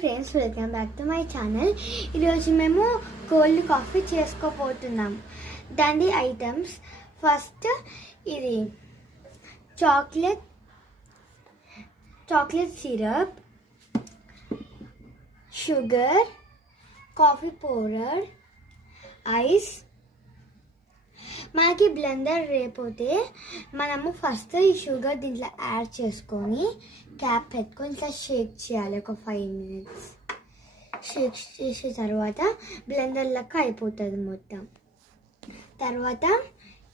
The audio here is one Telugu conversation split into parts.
Friends, welcome back to my channel. ఈరోజు మేము కోల్డ్ కాఫీ చేసుకోబోతున్నాం. దాని ఐటమ్స్ ఫస్ట్ ఇది chocolate syrup, sugar, coffee powder, ice. మనకి బ్లెండర్ లేకపోతే మనము ఫస్ట్ ఈ షుగర్ దీంట్లో యాడ్ చేసుకొని క్యాప్ పెట్టుకొని ఇట్లా షేక్ చేయాలి ఒక 5 minutes. షేక్ చేసిన తర్వాత బ్లెండర్ లెక్క అయిపోతుంది మొత్తం. తర్వాత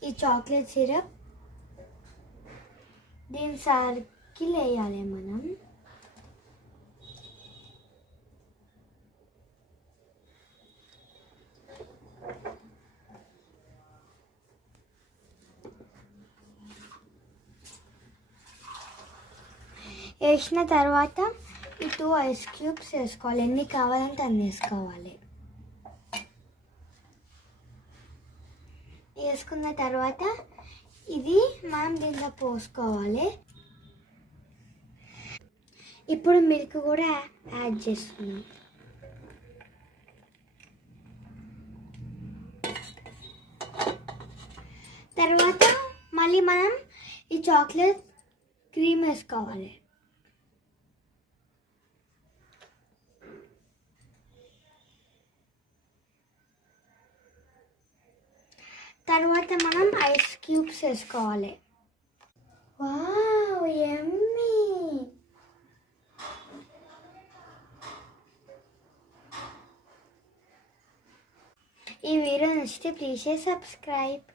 ఈ చాక్లెట్ సిరప్ దీని సర్కిల్ వేయాలి మనం. వేసిన తర్వాత ఈ 2 ఐస్ క్యూబ్స్ వేసుకోవాలి. ఎన్ని కావాలంటే అన్ని వేసుకోవాలి. వేసుకున్న తర్వాత ఇది మనం దీంట్లో పోసుకోవాలి. ఇప్పుడు మిల్క్ కూడా యాడ్ చేస్తున్నాం. తర్వాత మళ్ళీ మనం ఈ చాక్లెట్ క్రీమ్ వేసుకోవాలి. తర్వాత మనం ఐస్ క్యూబ్స్ వేసుకోవాలి. వావ్, యమ్మీ! ఈ వీడియో నచ్చితే ప్లీజ్ సబ్స్క్రైబ్.